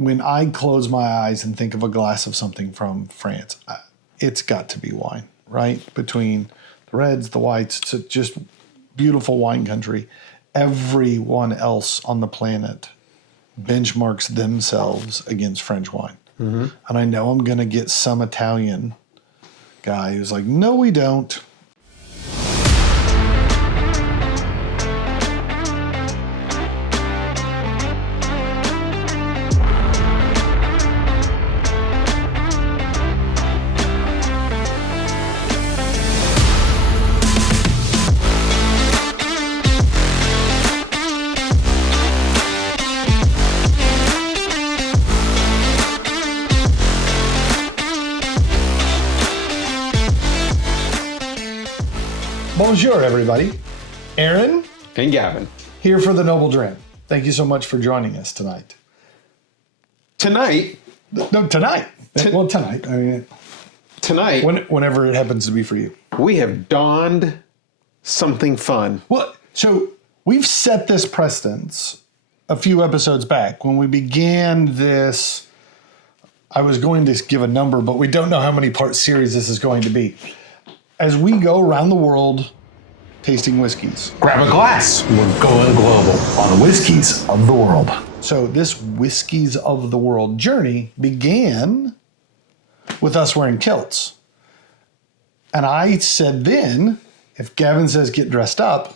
when I close my eyes and think of a glass of something from France, it's got to be wine, right? Between the reds, the whites, it's just beautiful wine country. Everyone else on the planet benchmarks themselves against French wine. Mm-hmm. And I know I'm going to get some Italian guy who's like, no, we don't. Bonjour, everybody. Aaron and Gavin here for the Noble Dram. Thank you so much for joining us tonight. Tonight. Tonight. I mean, tonight. Whenever it happens to be for you. We have donned something fun. Well, so we've set this precedence a few episodes back when we began this. I was going to give a number, but we don't know how many part series this is going to be. As we go around the world tasting whiskeys. Grab a glass. We're going global on Whiskies of the World. So this Whiskies of the World journey began with us wearing kilts. And I said then, if Gavin says get dressed up,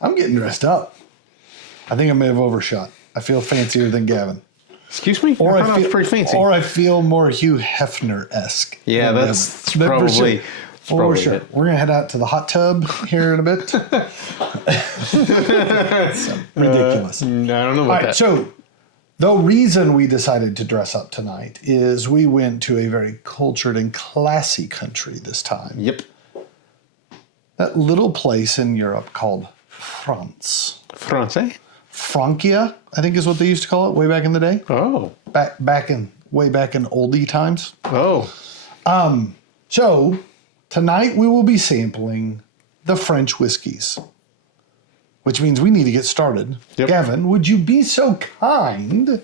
I'm getting dressed up. I think I may have overshot. I feel fancier than Gavin. Excuse me? Or I feel pretty fancy. Or I feel more Hugh Hefner-esque. Yeah, that's probably... For sure. We're going to head out to the hot tub here in a bit. Ridiculous. I don't know about that. So the reason we decided to dress up tonight is we went to a very cultured and classy country this time. Yep. That little place in Europe called France. France, eh? Francia, I think is what they used to call it way back in the day. Oh. Way back in oldie times. Oh. So tonight we will be sampling the French whiskeys, which means we need to get started. Yep. Gavin, would you be so kind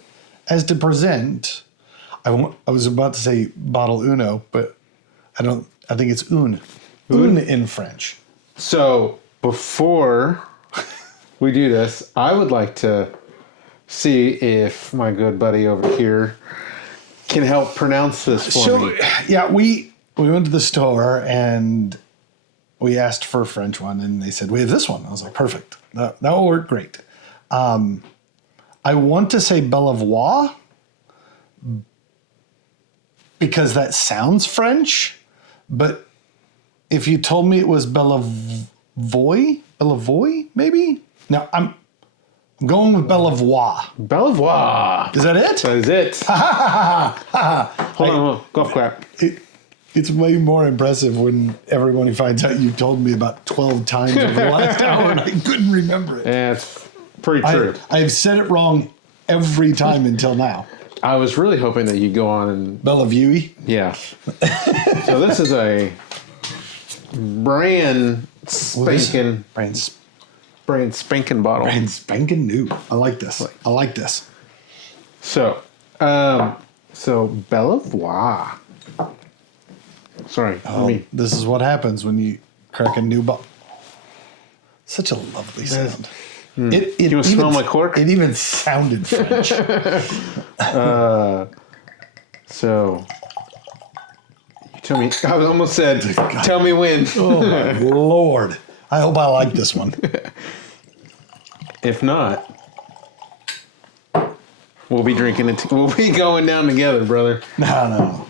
as to present? I was about to say bottle uno, but I think it's une in French. So before we do this, I would like to see if my good buddy over here can help pronounce this for me. Yeah, we went to the store and we asked for a French one, and they said, we have this one. I was like, perfect. That will work great. I want to say Bellevoye because that sounds French, but if you told me it was Bellevoye, maybe? No, I'm going with Bellevoye. Bellevoye. Is that it? That is it. Hold on. Golf clap. It's way more impressive when everyone finds out you told me about 12 times over the last hour and I couldn't remember it. Yeah, it's pretty true. I've said it wrong every time until now. I was really hoping that you'd go on and... Bellevoye? Yeah. So this is a brand spanking bottle. Brand spanking new. I like this. So Bellevoye. Sorry. This is what happens when you crack a new bottle. Such a lovely sound. Do you want to smell my cork? It even sounded French. So you tell me. I almost said, "Tell me when." Oh my Lord! I hope I like this one. If not, we'll be drinking it. We'll be going down together, brother. No.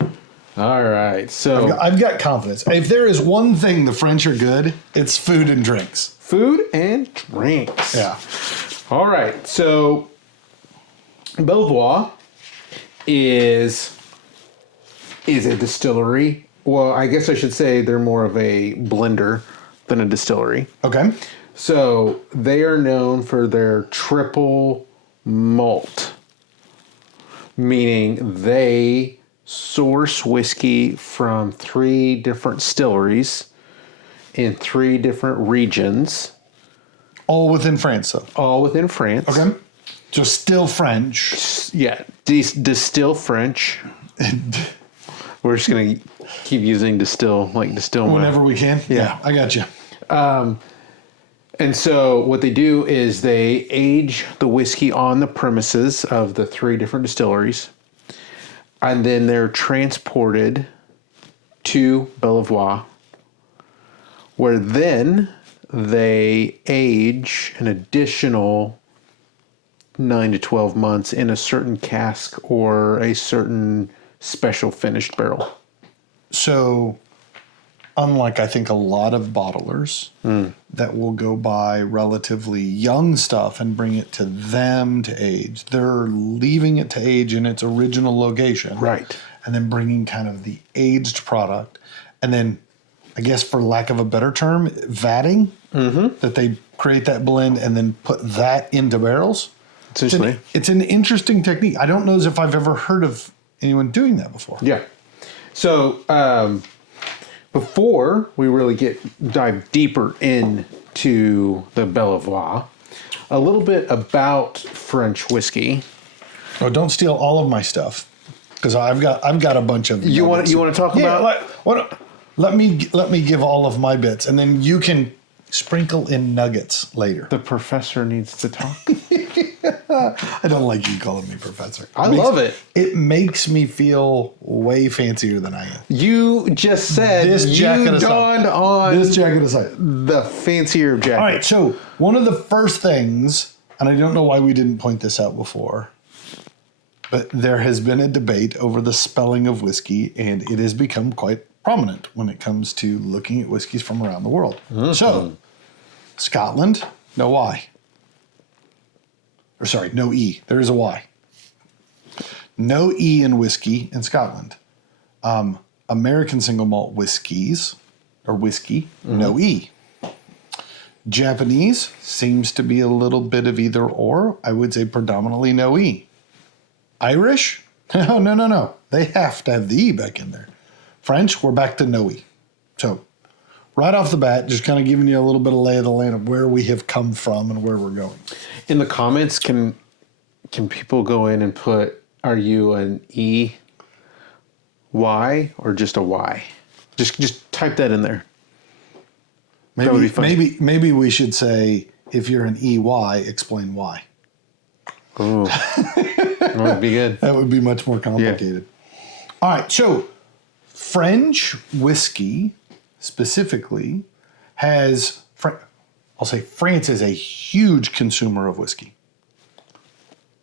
All right, so I've got confidence. If there is one thing the French are good, it's food and drinks. Food and drinks. Yeah. All right, so Bellevoye is a distillery. Well, I guess I should say they're more of a blender than a distillery. Okay. So they are known for their triple malt, meaning they source whiskey from 3 different distilleries in 3 different regions. All within France, though. All within France. Okay. Just still French. Yeah, distill French. We're just gonna keep using distill Whenever we can. Yeah, I got you. And so what they do is they age the whiskey on the premises of the 3 different distilleries, and then they're transported to Bellevoye, where then they age an additional 9 to 12 months in a certain cask or a certain special finished barrel. So, unlike I think a lot of bottlers that will go buy relatively young stuff and bring it to them to age, they're leaving it to age in its original location. Right. And then bringing kind of the aged product. And then, I guess for lack of a better term, vatting, that they create that blend and then put that into barrels. Essentially. It's an interesting technique. I don't know if I've ever heard of anyone doing that before. Yeah. So, before we really dive deeper into the Bellevoye, a little bit about French whiskey. Oh, don't steal all of my stuff, because I've got a bunch of. You want to talk about? Let me give all of my bits, and then you can sprinkle in nuggets later. The professor needs to talk. I don't like you calling me professor. I love it. It makes me feel way fancier than I am. You just said This jacket you aside. dawned on This jacket aside. the fancier jacket. All right, so one of the first things, and I don't know why we didn't point this out before, but there has been a debate over the spelling of whiskey, and it has become quite prominent when it comes to looking at whiskeys from around the world. So, Scotland, no Y. Or sorry, no E. There is a Y. No E in whiskey in Scotland. American single malt whiskeys, or whiskey, no E. Japanese seems to be a little bit of either or. I would say predominantly no E. Irish? No. They have to have the E back in there. French, we're back to no E. So, right off the bat, just kind of giving you a little bit of lay of the land of where we have come from and where we're going. In the comments, can people go in and put, are you an E, Y, or just a Y? Just type that in there. That would be funny. Maybe we should say, if you're an EY, explain why. Oh, that would be good. That would be much more complicated. Yeah. All right, so French whiskey specifically has, I'll say France is a huge consumer of whiskey.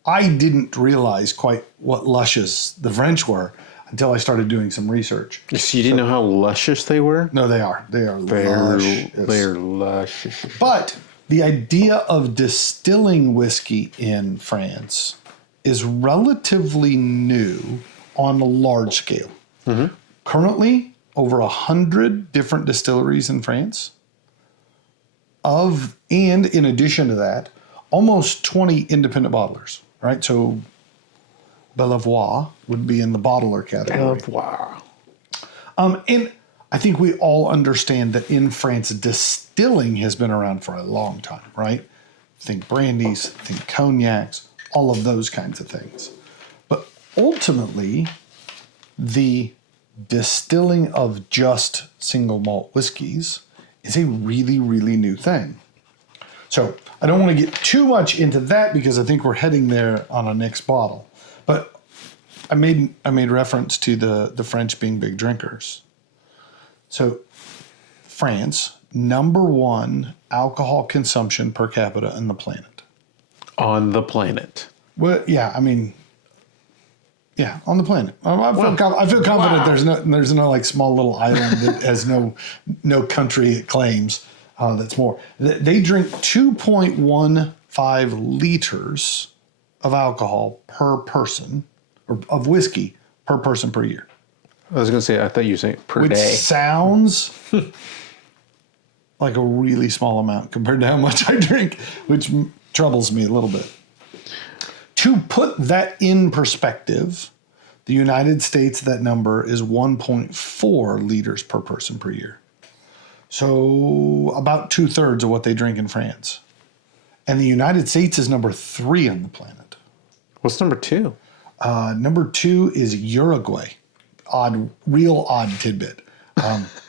I didn't realize quite what luscious the French were until I started doing some research. So you didn't know how luscious they were? No, they are. They are luscious. They're luscious. But the idea of distilling whiskey in France is relatively new on a large scale. Mm-hmm. Currently, over 100 different distilleries in France. And in addition to that, almost 20 independent bottlers, right? So Bellevoye would be in the bottler category. Bellevoye. And I think we all understand that in France, distilling has been around for a long time, right? Think brandies, think cognacs, all of those kinds of things. But ultimately, the distilling of just single malt whiskeys is a really, really new thing. So I don't want to get too much into that because I think we're heading there on our next bottle. But I made reference to the French being big drinkers. So France, #1 alcohol consumption per capita on the planet. On the planet. Well, yeah, yeah, on the planet. I feel confident there's no like small little island that has no country it claims that's more. They drink 2.15 liters of alcohol per person, or of whiskey per person per year. I was going to say, I thought you were saying per Which day. sounds like a really small amount compared to how much I drink, which troubles me a little bit. To put that in perspective, the United States, that number is 1.4 liters per person per year. So about 2/3 of what they drink in France. And the United States is number 3 on the planet. What's number 2? Number 2 is Uruguay. Real odd tidbit.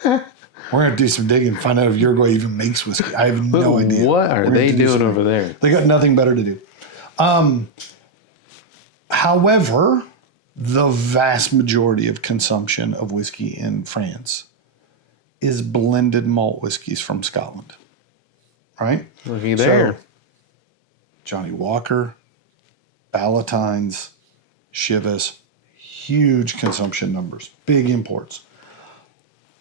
We're going to do some digging and find out if Uruguay even makes whiskey. I have no idea. What are they doing over there? They got nothing better to do. However, the vast majority of consumption of whiskey in France is blended malt whiskeys from Scotland. Right? Looky there. So, Johnny Walker, Ballantines, Chivas, huge consumption numbers, big imports.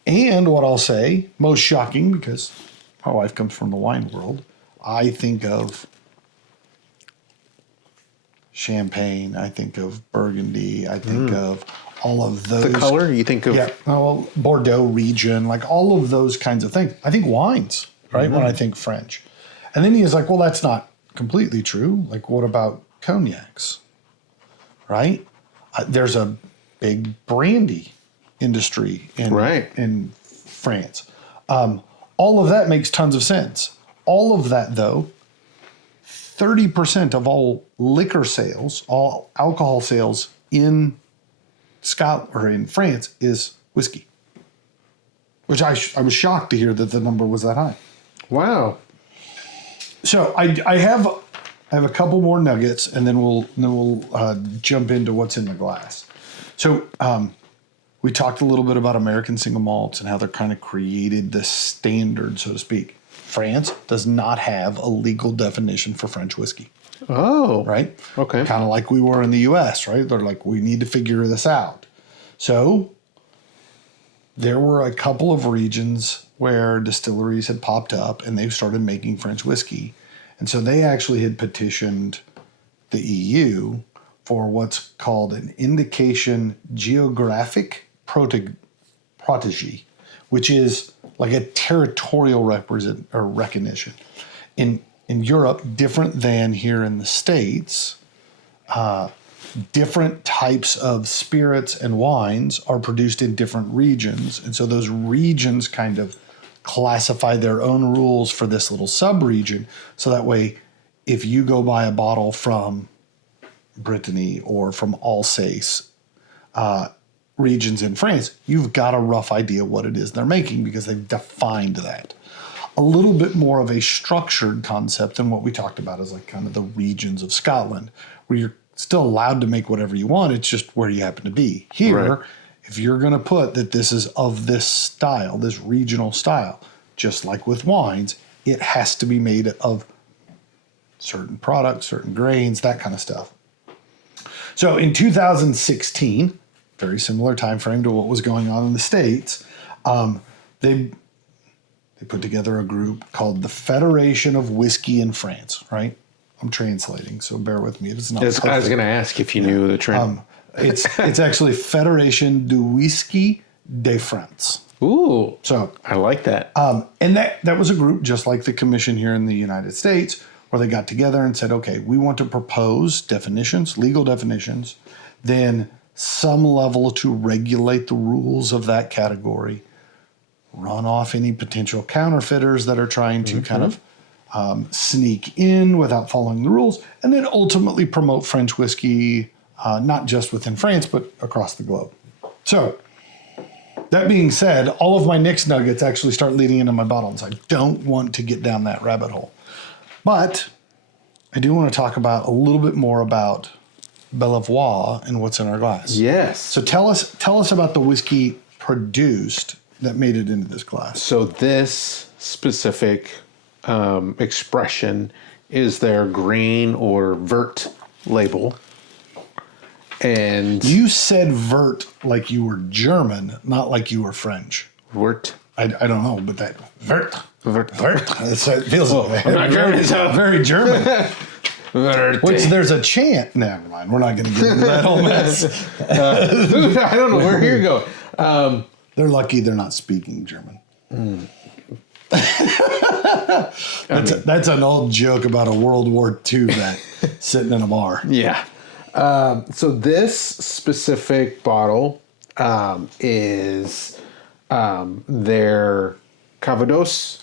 And what I'll say, most shocking, because my wife comes from the wine world, I think of Champagne, I think of Burgundy, I think of all of those. The color, you think of? Yeah, well, Bordeaux region, like all of those kinds of things. I think wines, right, when I think French. And then he was like, well, that's not completely true. Like, what about cognacs, right? There's a big brandy industry in France. All of that makes tons of sense. All of that, though, 30% of all liquor sales, all alcohol sales in Scotland or in France is whiskey. Which I was shocked to hear that the number was that high. Wow. So I have a couple more nuggets, and then we'll jump into what's in the glass. So we talked a little bit about American single malts and how they're kind of created the standard, so to speak. France does not have a legal definition for French whiskey. Oh. Right? Okay. Kind of like we were in the US, right? They're like, we need to figure this out. So there were a couple of regions where distilleries had popped up and they started making French whiskey. And so they actually had petitioned the EU for what's called an indication geographic protégé, which is like a territorial recognition. In Europe, different than here in the States, different types of spirits and wines are produced in different regions. And so those regions kind of classify their own rules for this little sub-region. So that way, if you go buy a bottle from Brittany or from Alsace regions in France, you've got a rough idea what it is they're making because they've defined that. A little bit more of a structured concept than what we talked about as like kind of the regions of Scotland, where you're still allowed to make whatever you want. It's just where you happen to be. Here, if you're going to put that this is of this style, this regional style, just like with wines, it has to be made of certain products, certain grains, that kind of stuff. So in 2016, very similar time frame to what was going on in the States, they put together a group called the Federation of Whiskey in France, right? I'm translating, so bear with me. It's not I was going to ask if you knew the trend. It's actually Fédération du Whisky de France. Ooh, so I like that. And that was a group just like the commission here in the United States, where they got together and said, okay, we want to propose definitions, legal definitions, then some level to regulate the rules of that category, run off any potential counterfeiters that are trying to kind of sneak in without following the rules, and then ultimately promote French whiskey, not just within France, but across the globe. So that being said, all of my next nuggets actually start leading into my bottles. I don't want to get down that rabbit hole. But I do want to talk about a little bit more about Bellevoye and what's in our glass. Yes. So tell us about the whiskey produced that made it into this glass. So this specific expression is their grain or vert label. And you said vert like you were German, not like you were French. Vert. I don't know, but that vert. It feels I'm not German, so. very German. Which there's a chant. Never mind. We're not going to get into that whole mess. I don't know where you're going. They're lucky they're not speaking German. That's an old joke about a World War II vet sitting in a bar. Yeah. So this specific bottle is their Calvados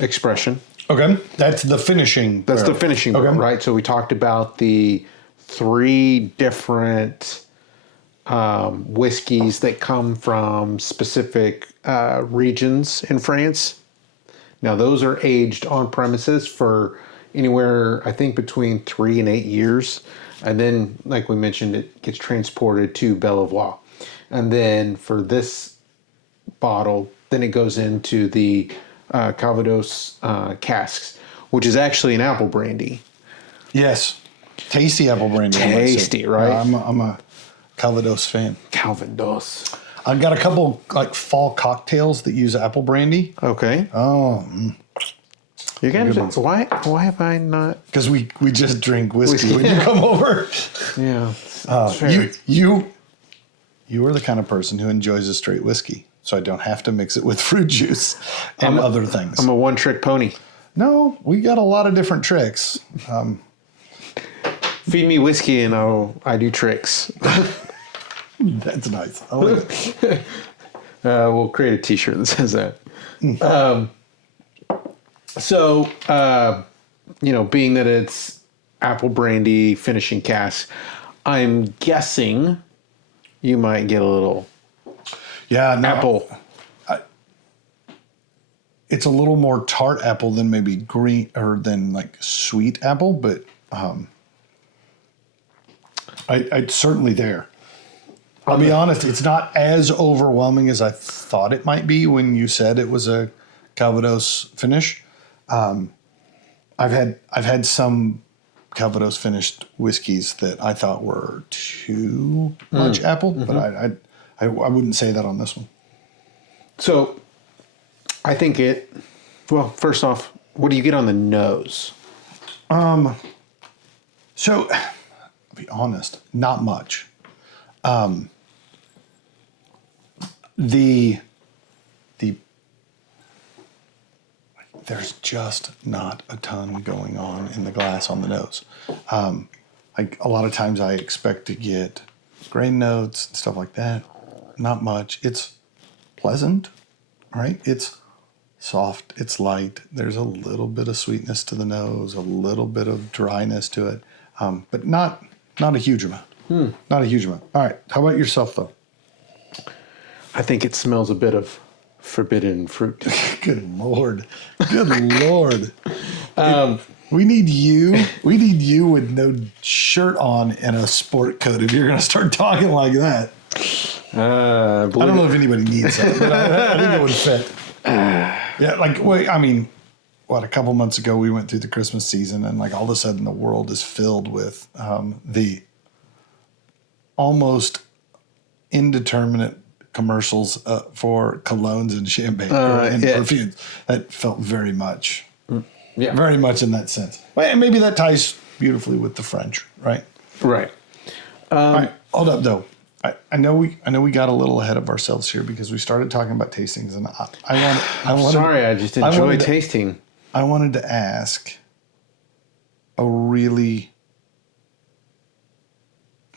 expression. Okay, that's the finishing. That's barrel. the finishing Okay. barrel, right? So we talked about the 3 different whiskeys that come from specific regions in France. Now, those are aged on premises for anywhere, I think, between 3 and 8 years. And then, like we mentioned, it gets transported to Bellevoye. And then for this bottle, then it goes into the Calvados casks, which is actually an apple brandy. Yes, tasty apple brandy. I might say. Tasty, right? I'm a Calvados fan. Calvados. I've got a couple like fall cocktails that use apple brandy. Okay. Oh, You guys, good ones. why have I not? because we just drink whiskey when you come over. Yeah. You are the kind of person who enjoys a straight whiskey, so I don't have to mix it with fruit juice and other things. I'm a one-trick pony. No, we got a lot of different tricks. Feed me whiskey and I do tricks. That's nice. I like it. We'll create a T-shirt that says that. Being that it's apple brandy finishing cask, I'm guessing you might get a little Yeah, no, apple. It's a little more tart apple than maybe green or than like sweet apple, but I'd certainly there. I'll be honest, it's not as overwhelming as I thought it might be when you said it was a Calvados finish. I've had some Calvados finished whiskeys that I thought were too much apple, but I wouldn't say that on this one. So, I think well, first off, what do you get on the nose? So, I'll be honest, not much. The there's just not a ton going on in the glass on the nose. Like a lot of times I expect to get grain notes and stuff like that. Not much. It's pleasant, right? It's soft. It's light. There's a little bit of sweetness to the nose, a little bit of dryness to it, but not a huge amount. Not a huge amount. All right. How about yourself, though? I think it smells a bit of forbidden fruit. Good Lord. Good Lord. We need you. We need you with no shirt on and a sport coat if you're going to start talking like that. I don't know if anybody needs that, but I think it would fit. Yeah, like, wait, I mean, what, a couple months ago we went through the Christmas season and like all of a sudden the world is filled with the almost indeterminate commercials for colognes and champagne and perfumes. That felt very much in that sense. Well, and maybe that ties beautifully with the French, right? Right. All right, hold up though. I know we got a little ahead of ourselves here because we started talking about tastings, and I just enjoy tasting. I wanted to ask a really,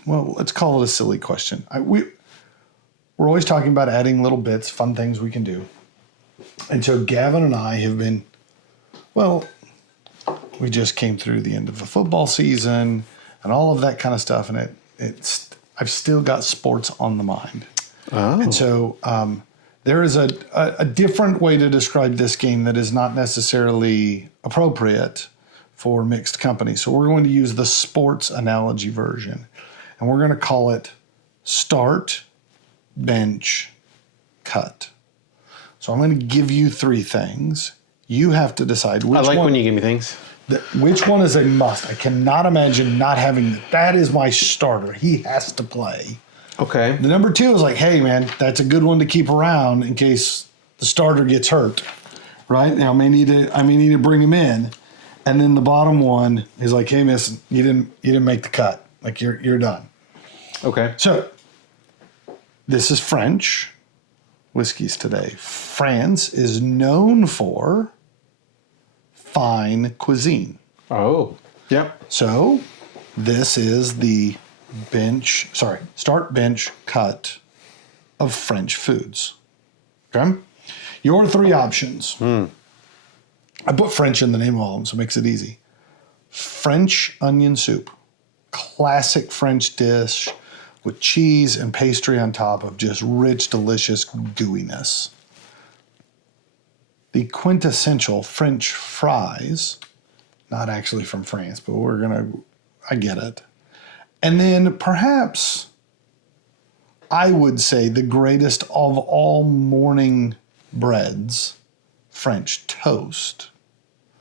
well, let's call it a silly question. We're always talking about adding little bits, fun things we can do. And so Gavin and I have been, well, we just came through the end of the football season and all of that kind of stuff. And I've still got sports on the mind. Oh. And so there is a different way to describe this game that is not necessarily appropriate for mixed company. So we're going to use the sports analogy version. And we're going to call it start, bench, cut. So I'm going to give you 3 things. You have to decide which one. I like when you give me things. Which one is a must? I cannot imagine not having that is my starter. He has to play. Okay. The number 2 is like, hey man, that's a good one to keep around in case the starter gets hurt. Right? Now I may need to bring him in. And then the bottom one is like, hey miss, you didn't make the cut. Like you're done. Okay. So this is French whiskeys today. France is known for fine cuisine. Oh, yep. So this is the start, bench, cut of French foods. Okay? Your 3 options I put French in the name of all of them, so it makes it easy. French onion soup. Classic French dish with cheese and pastry on top of just rich, delicious gooiness. The quintessential French fries, not actually from France, but I get it. And then perhaps I would say the greatest of all morning breads, French toast.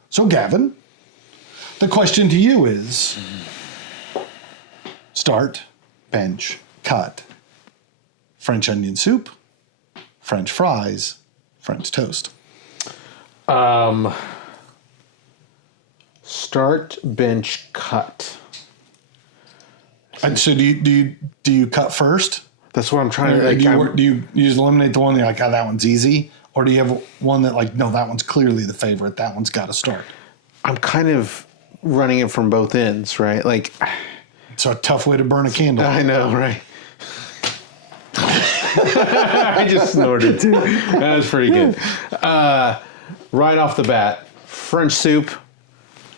So Gavin, the question to you is, start, bench, cut, French onion soup, French fries, French toast. Start, bench, cut. And so do you cut first? That's what I'm trying to. Do you just eliminate the one you're like, oh, that one's easy? Or do you have one that like, no, that one's clearly the favorite. That one's got to start. I'm kind of running it from both ends, right? Like, it's a tough way to burn a candle. I know, right? I just snorted too. That was pretty good. Right off the bat, French soup,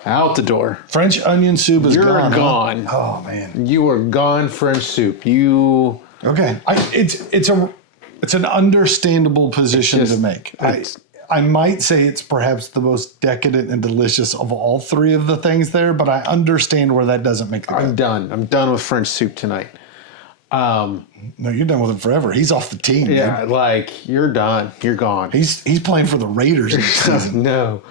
out the door. French onion soup is You're gone. gone. Huh? Oh man, You are gone. French soup. You. okay. It's an understandable position to make. I might say it's perhaps the most decadent and delicious of all three of the things there, but I understand where that doesn't make the cut. I'm done. I'm done with French soup tonight. No, you're done with him forever. He's off the team. Yeah, Dude. like you're done. You're gone. He's playing for the Raiders next season. No.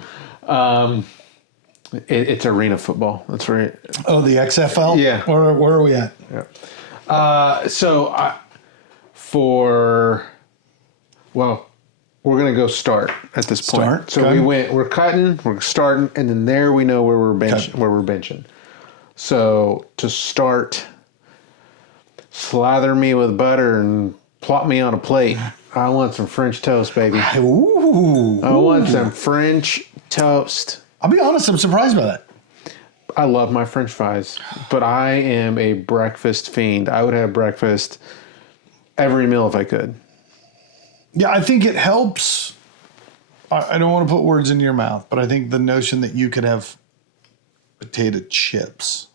It's arena football. That's right. Oh, the XFL? Yeah. Where are we at? We're gonna go start at this point. Start? So Okay. we're cutting, we're starting, and then there we know where we're benching. So to start, slather me with butter and plop me on a plate. I want some French toast, baby. Ooh. I want some French toast. I'll be honest, I'm surprised by that. I love my French fries, but I am a breakfast fiend. I would have breakfast every meal if I could. Yeah, I think it helps. I don't want to put words in your mouth, but I think the notion that you could have potato chips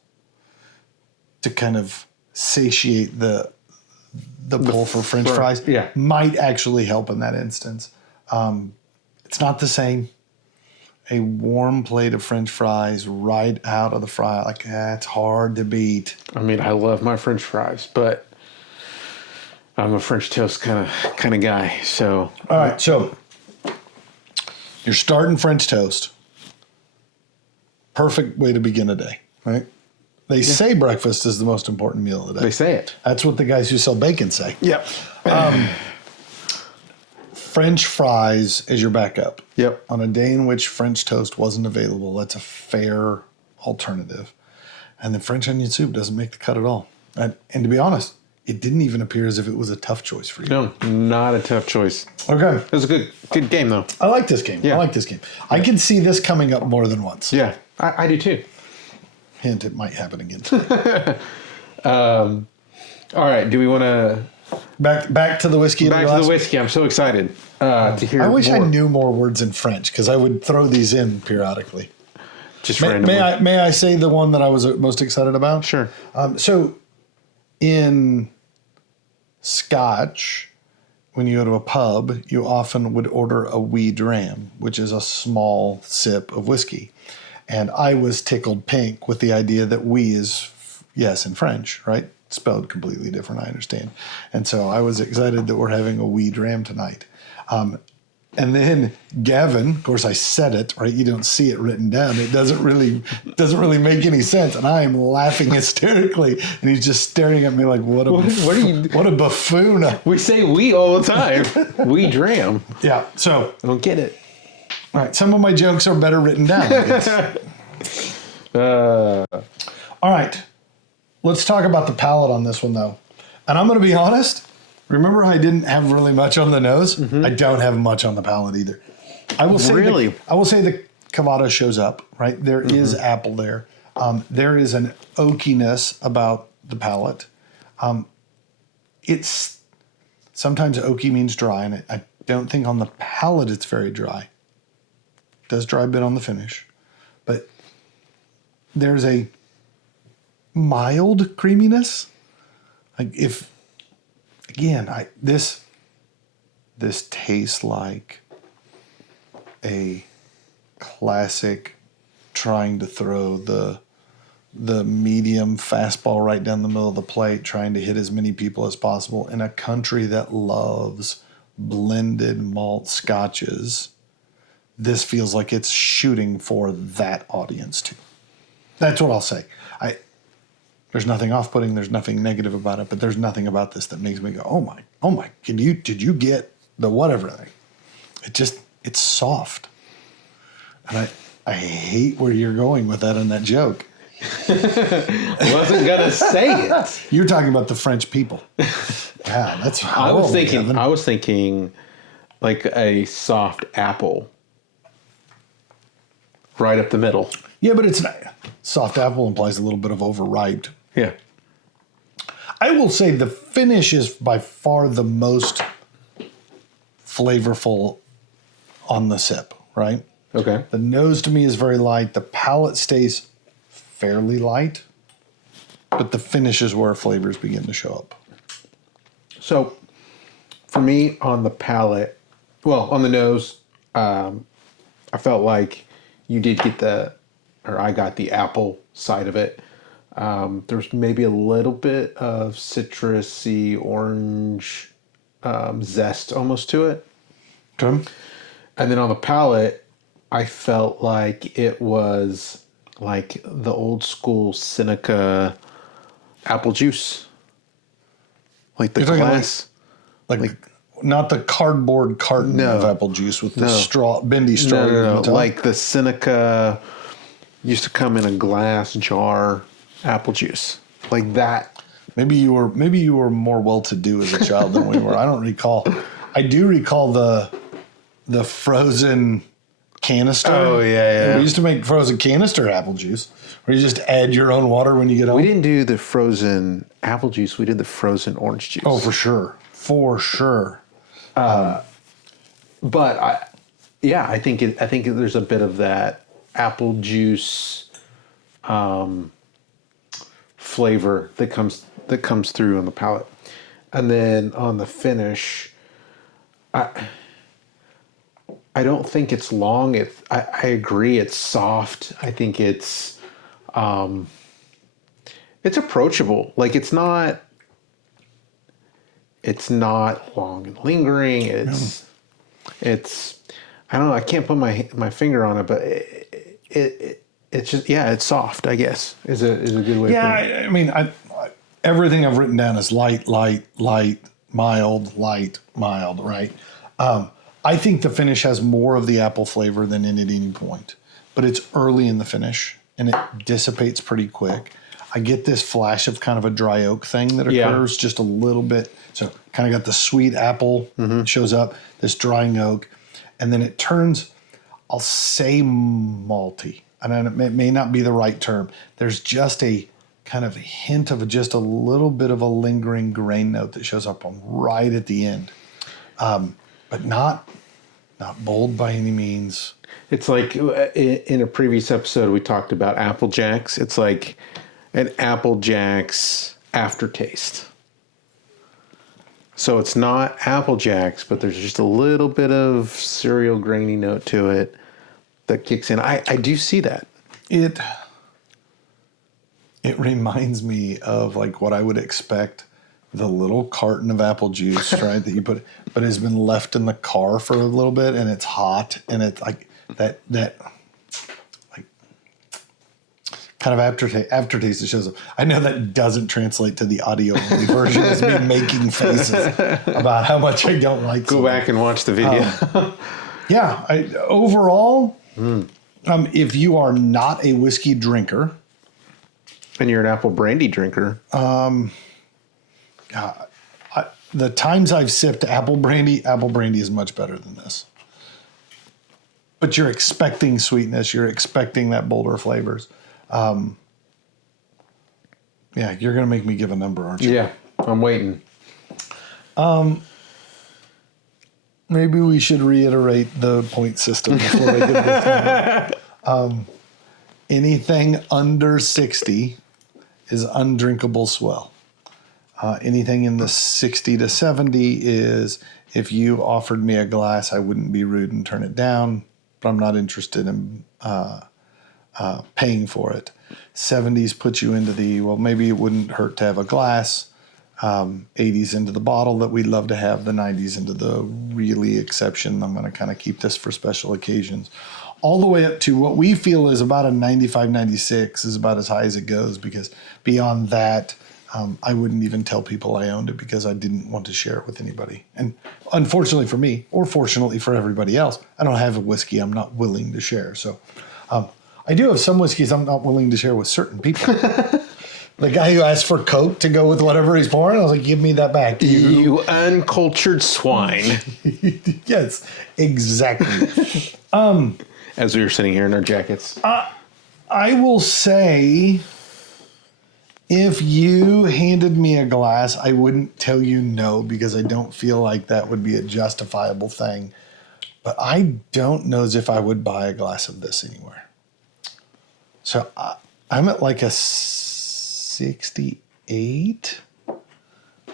to kind of satiate the pull for French fries might actually help in that instance. It's not the same. A warm plate of French fries right out of the fryer, like it's hard to beat. I mean, I love my French fries, but I'm a French toast kind of guy. So all right, so you're starting French toast. Perfect way to begin a day, right? They say breakfast is the most important meal of the day. they say it. That's what the guys who sell bacon say. Yep. French fries is your backup. Yep. On a day in which French toast wasn't available, that's a fair alternative. And the French onion soup doesn't make the cut at all. And to be honest, it didn't even appear as if it was a tough choice for you. No, not a tough choice. Okay. It was a good game though. I like this game. Yeah. I like this game. I can see this coming up more than once. Yeah, I do too. Hint, it might happen again. All right. Do we want to Back to the whiskey. In back the to glass? the whiskey? I'm so excited to hear. I wish I more. knew more words in French because I would throw these in periodically. Just May, randomly. may I say the one that I was most excited about? Sure. So in Scotch, when you go to a pub, you often would order a wee dram, which is a small sip of whiskey. And I was tickled pink with the idea that wee is, yes, in French, right? Spelled completely different, I understand. And so I was excited that we're having a wee dram tonight. And then Gavin, of course, I said it, right? You don't see it written down. It doesn't really make any sense. And I am laughing hysterically. And he's just staring at me like, what a buffoon. We say we all the time. We dram. Yeah. So, I don't get it. all right. Some of my jokes are better written down, I guess. All right. Let's talk about the palate on this one, though. And I'm going to be honest. Remember, I didn't have really much on the nose. Mm-hmm. I don't have much on the palate either. I will say the Cavada shows up, right? There is apple there. There is an oakiness about the palate. It's sometimes oaky means dry, and I don't think on the palate it's very dry. does dry a bit on the finish, but there's a mild creaminess. Like if, again, this tastes like a classic trying to throw the medium fastball right down the middle of the plate, trying to hit as many people as possible in a country that loves blended malt scotches. This feels like it's shooting for that audience too. That's what I'll say. There's nothing off-putting, there's nothing negative about it, but there's nothing about this that makes me go, oh my, did you get the whatever thing? It's soft. And I hate where you're going with that in that joke. I wasn't gonna say it. You're talking about the French people. Yeah, that's I was thinking. Gavin. I was thinking like a soft apple, right up the middle. Yeah, but it's not. Soft apple implies a little bit of overripe. Yeah. I will say the finish is by far the most flavorful on the sip, right? Okay. The nose to me is very light. The palate stays fairly light, but the finish is where flavors begin to show up. So, for me, on the palate, on the nose, I felt like you did get I got the apple side of it. There's maybe a little bit of citrusy orange zest almost to it. Okay. And then on the palate, I felt like it was like the old school Seneca apple juice. Like the glass. Like not the cardboard carton of apple juice with the bendy straw. No. Like the Seneca used to come in a glass jar apple juice. Like that. Maybe you were more well-to-do as a child than we were. I don't recall. I do recall the frozen canister. Oh, yeah. We used to make frozen canister apple juice, where you just add your own water when you get home. We didn't do the frozen apple juice. We did the frozen orange juice. Oh, for sure. For sure. But I think there's a bit of that apple juice flavor that comes through on the palate. And then on the finish, I don't think it's long. I agree. It's soft. I think it's approachable. Like it's not long and lingering. It's I don't know. I can't put my finger on it, but it's just it's soft. I guess is a good way. Yeah, to put it. I mean, everything I've written down is light, mild, right? I think the finish has more of the apple flavor than in at any point, but it's early in the finish and it dissipates pretty quick. I get this flash of kind of a dry oak thing that occurs just a little bit. So kind of got the sweet apple shows up, this drying oak, and then it turns, I'll say malty, and it may not be the right term. There's just a kind of hint of just a little bit of a lingering grain note that shows up on right at the end. But not bold by any means. It's like in a previous episode we talked about Apple Jacks. It's like an Apple Jacks aftertaste. So it's not Apple Jacks, but there's just a little bit of cereal grainy note to it that kicks in. I do see that. It reminds me of like what I would expect the little carton of apple juice, right, that you put, but has been left in the car for a little bit and it's hot and it's like that like kind of aftertaste that shows up. I know that doesn't translate to the audio only version. Is me making faces about how much I don't like. Go back and watch the video. Overall, if you are not a whiskey drinker, and you're an apple brandy drinker, the times I've sipped apple brandy is much better than this. But you're expecting sweetness. You're expecting that bolder flavors. You're going to make me give a number, aren't you? Yeah, I'm waiting. maybe we should reiterate the point system before I give this number. Anything under 60 is undrinkable swell. Anything in the 60 to 70 is, if you offered me a glass, I wouldn't be rude and turn it down, but I'm not interested in paying for it. 70s put you into the, well, maybe it wouldn't hurt to have a glass. 80s into the bottle that we'd love to have. The 90s into the really exception. I'm going to kind of keep this for special occasions. All the way up to what we feel is about a 95, 96 is about as high as it goes, because beyond that, I wouldn't even tell people I owned it because I didn't want to share it with anybody. And unfortunately for me, or fortunately for everybody else, I don't have a whiskey I'm not willing to share. So I do have some whiskeys I'm not willing to share with certain people. The guy who asked for Coke to go with whatever he's pouring, I was like, give me that back. You uncultured swine. Yes, exactly. As we were sitting here in our jackets. I will say, if you handed me a glass, I wouldn't tell you no, because I don't feel like that would be a justifiable thing. But I don't know as if I would buy a glass of this anywhere. So I'm at like a 68. And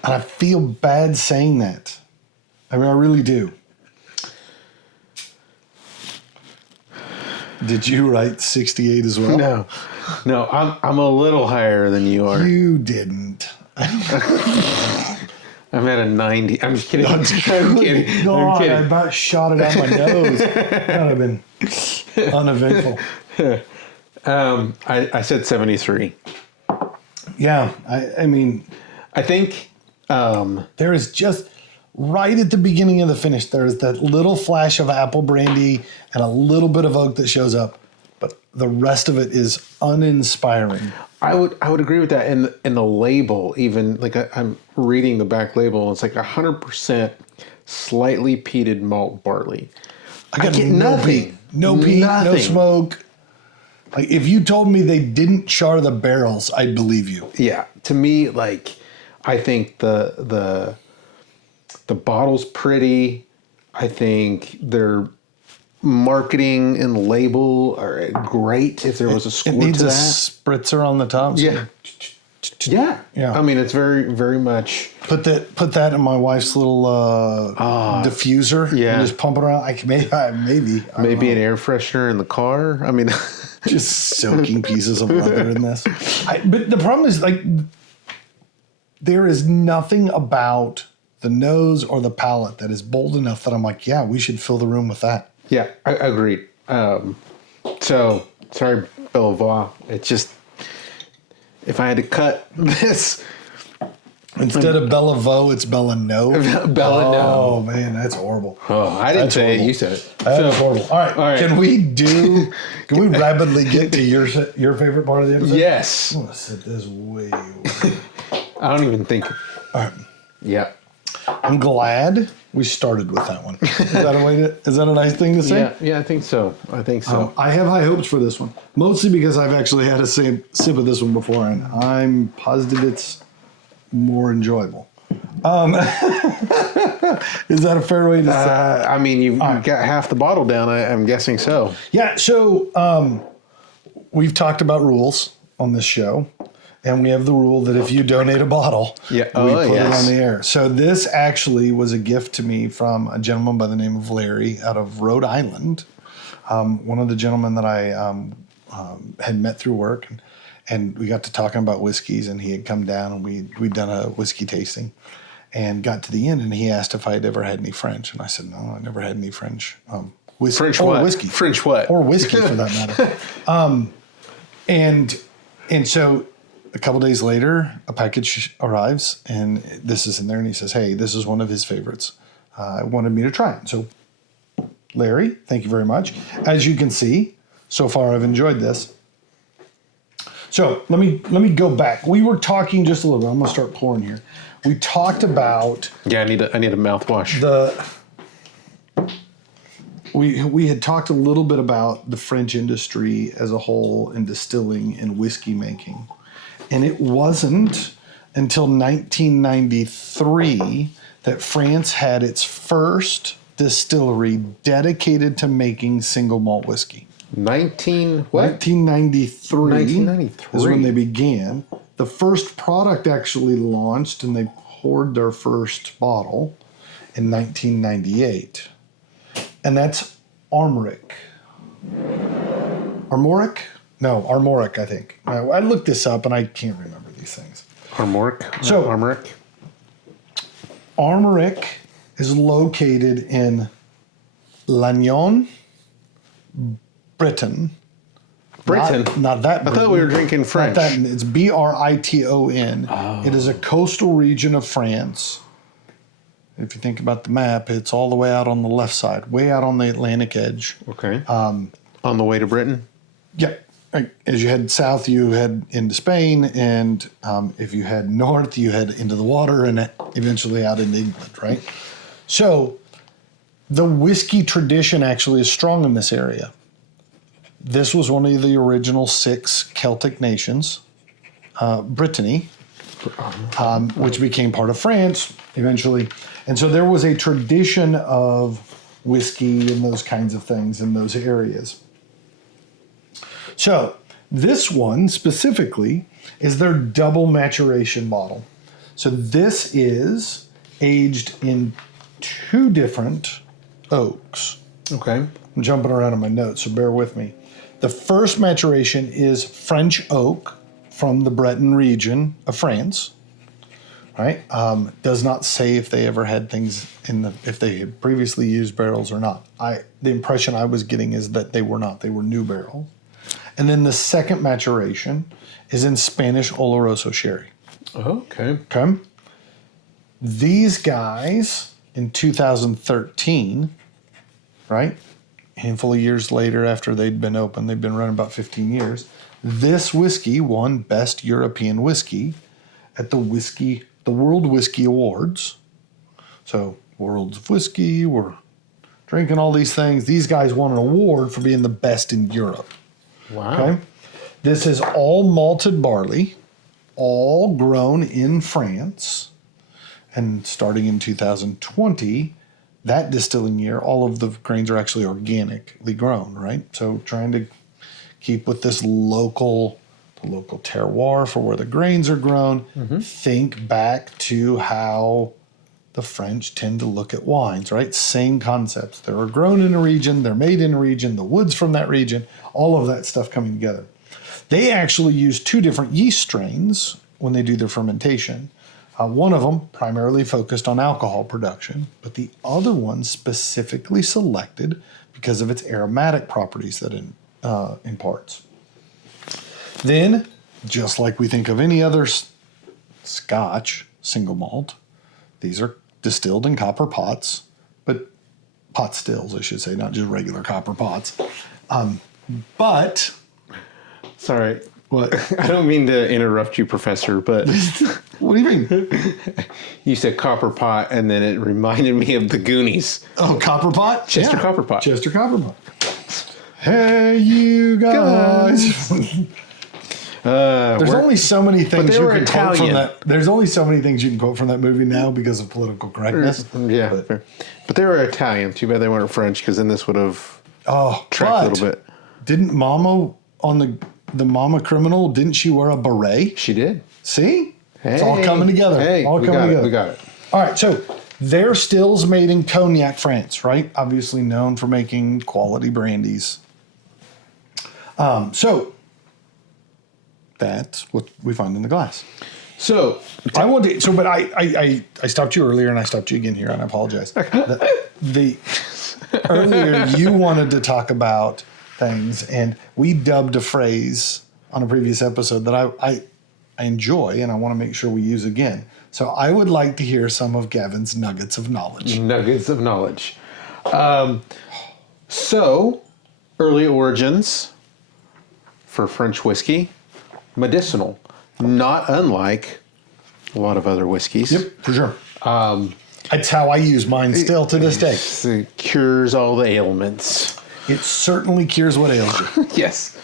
I feel bad saying that. I mean, I really do. Did you write 68 as well? No, I'm a little higher than you are. You didn't. I'm at a 90. I'm just kidding. I'm kidding. God, I'm kidding. I about shot it out my nose. That would have been uneventful. I said 73. Yeah, I mean, I think there is just right at the beginning of the finish, there's that little flash of apple brandy and a little bit of oak that shows up, but the rest of it is uninspiring. I would agree with that. And the label, even like I'm reading the back label, it's like 100% slightly peated malt barley. I get nothing. No peat, no smoke. Like, if you told me they didn't char the barrels, I'd believe you. Yeah, to me, like, I think the bottle's pretty. I think their marketing and label are great. If there was a score it needs to a that, spritzer on the top. So yeah. Yeah. I mean, it's very, very much. Put that in my wife's little diffuser. Yeah. And just pump it around. Like maybe Maybe an air freshener in the car. I mean, just soaking pieces of leather in this. But the problem is, like, there is nothing about the nose or the palate that is bold enough that I'm like, yeah, we should fill the room with that. yeah, I agreed. So sorry, Bellevoye. It's just, if I had to cut this. Instead of Bellevoye, it's Belleneau. Belleneau. Oh, man, that's horrible. Oh, I didn't That's say horrible. it. You said it. That's horrible. All right. Can we rapidly get to your favorite part of the episode? Yes. I'm going to set this way over. I don't even think. All right. Yeah. I'm glad we started with that one. Is that a nice thing to say? Yeah, I think so. I have high hopes for this one, mostly because I've actually had a sip of this one before, and I'm positive it's more enjoyable. Is that a fair way to say? I mean, you've got half the bottle down. I'm guessing so. Yeah. So we've talked about rules on this show. And we have the rule that if you donate a bottle, we put it on the air. So this actually was a gift to me from a gentleman by the name of Larry out of Rhode Island. One of the gentlemen that I had met through work. And we got to talking about whiskeys, and he had come down, and we'd done a whiskey tasting. And got to the end, and he asked if I'd ever had any French. And I said, no, I never had any French. Whiskey, French or what? whiskey. French what? Or whiskey, for that matter. And so a couple days later, a package arrives, and this is in there, and he says, hey, this is one of his favorites. Wanted me to try it. So, Larry, thank you very much. As you can see, so far I've enjoyed this. So let me go back. We were talking just a little bit. I'm going to start pouring here. We talked about... Yeah, I need a mouthwash. We had talked a little bit about the French industry as a whole in distilling and whiskey making. And it wasn't until 1993 that France had its first distillery dedicated to making single malt whiskey. 1993 is when they began. The first product actually launched and they poured their first bottle in 1998. And that's Armorik. Armorik? No, Armorik, I think. I looked this up and I can't remember these things. Armorik? So, Armorik? Armorik is located in Lannion, Britain. Britain? Not that Britain. I thought we were drinking French. Not that, it's Briton. Oh. It is a coastal region of France. If you think about the map, it's all the way out on the left side, way out on the Atlantic edge. Okay. On the way to Britain? Yeah. As you head south, you head into Spain, and if you head north, you head into the water and eventually out into England, right? So the whiskey tradition actually is strong in this area. This was one of the original 6 Celtic nations, Brittany, which became part of France eventually. And so there was a tradition of whiskey and those kinds of things in those areas. So this one specifically is their double maturation bottle. So this is aged in 2 different oaks. Okay. I'm jumping around in my notes, so bear with me. The first maturation is French oak from the Breton region of France. Right? Does not say if they ever had things if they had previously used barrels or not. The impression I was getting is that they were not. They were new barrels. And then the second maturation is in Spanish Oloroso sherry. Okay. Okay. These guys in 2013, right? A handful of years later after they'd been open, they'd been running about 15 years. This whiskey won Best European Whiskey at the World Whiskey Awards. So, Worlds of Whiskey, we're drinking all these things. These guys won an award for being the best in Europe. Wow. Okay. This is all malted barley, all grown in France. And starting in 2020, that distilling year, all of the grains are actually organically grown, right? So trying to keep with this local terroir for where the grains are grown. Mm-hmm. Think back to how the French tend to look at wines, right? Same concepts. They're grown in a region, they're made in a region, the wood's from that region, all of that stuff coming together. They actually use 2 different yeast strains when they do their fermentation. One of them primarily focused on alcohol production, but the other one specifically selected because of its aromatic properties that it imparts. Then, just like we think of any other Scotch single malt, these are distilled in copper pots, but pot stills, I should say, not just regular copper pots. But... Sorry. What? I don't mean to interrupt you, Professor, but... What do you mean? You said copper pot, and then it reminded me of the Goonies. Oh, copper pot? Chester Copper Pot. Chester Copper Pot. Hey, you guys. There's only so many things you can quote from that. There's only so many things you can quote from that movie now because of political correctness. Yeah, but they were Italian. Too bad they weren't French, because then this would have tracked a little bit. Didn't Mama on the Mama Criminal? Didn't she wear a beret? She did. See, it's all coming together. Hey, all coming together. We got it. All right, so they're stills made in Cognac, France, right? Obviously known for making quality brandies. So that's what we find in the glass. So I want to. So, but I stopped you earlier, and I stopped you again here, and I apologize. Earlier you wanted to talk about things, and we dubbed a phrase on a previous episode that I enjoy, and I want to make sure we use again. So I would like to hear some of Gavin's nuggets of knowledge. Nuggets of knowledge. So early origins for French whiskey, medicinal, not unlike a lot of other whiskeys. Yep, for sure. That's how I use mine still to this day. It cures all the ailments. It certainly cures what ails you. Yes.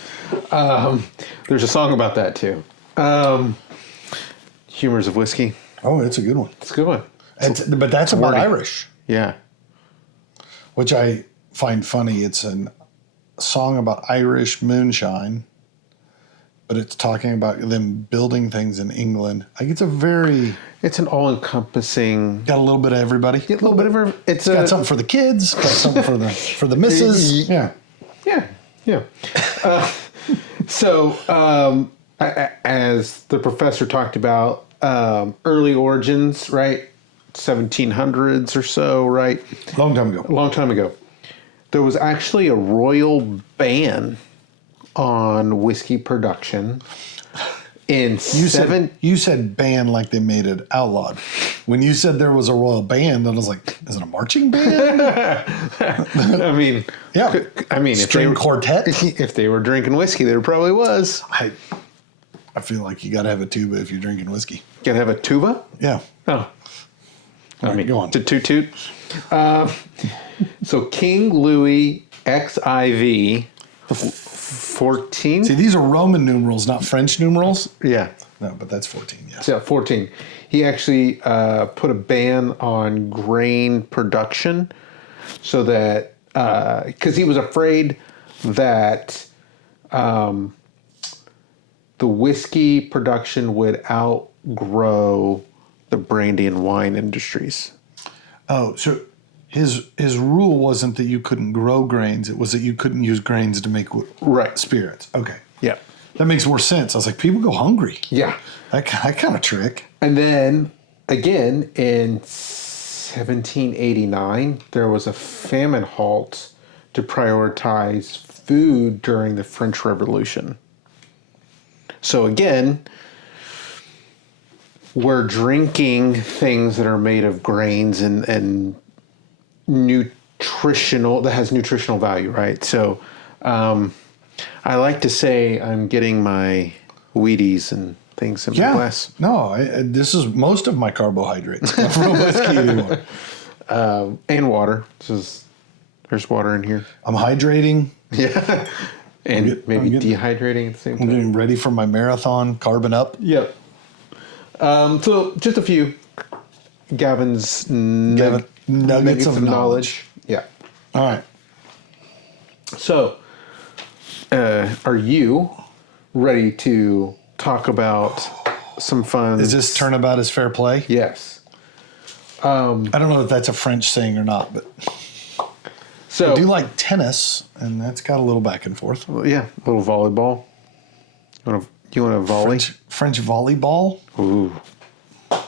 There's a song about that too. Humors of Whiskey. Oh, it's a good one. It's a good one. But that's about Irish. Yeah. which I find funny. It's a song about Irish moonshine, but it's talking about them building things in England. Like it's It's an all-encompassing. got a little bit of everybody. A little bit of It's got something for the kids, got something for the missus. Yeah. Yeah. As the professor talked about, early origins, right? 1700s or so, right? Long time ago. A long time ago. There was actually a royal ban on whiskey production in You said band like they made it outlawed. When you said there was a royal band, I was like, is it a marching band? I mean, Yeah. I mean, String quartet? if they were drinking whiskey, there probably was. I feel like you got to have a tuba if you're drinking whiskey. Can have a tuba? Yeah. Oh. All right, go on. To toot. So King Louis XIV 14. See, these are Roman numerals, not French numerals. Yeah. No, but that's 14, yeah. So 14. He actually put a ban on grain production so that, because he was afraid that the whiskey production would outgrow the brandy and wine industries. Oh, so his rule wasn't that you couldn't grow grains. It was that you couldn't use grains to make spirits. Okay. Yeah. That makes more sense. I was like, people go hungry. Yeah. That kind of trick. And then again in 1789, there was a famine halt to prioritize food during the French Revolution. So again, we're drinking things that are made of grains and nutritional, that has nutritional value, right? So I like to say I'm getting my Wheaties and things in my glass. No, this is most of my carbohydrates. Not from whiskey anymore. And water. There's water in here. I'm hydrating. Yeah. And maybe dehydrating at the same I'm time. getting ready for my marathon, carbon up. Yep. So just a few Gavin's nuggets of knowledge. Yeah. All right. So, are you ready to talk about some fun? Is this turnabout is fair play? Yes. I don't know if that's a French saying or not, but So I do like tennis, and that's got a little back and forth. yeah, a little volleyball. You want to volley? French volleyball? Ooh,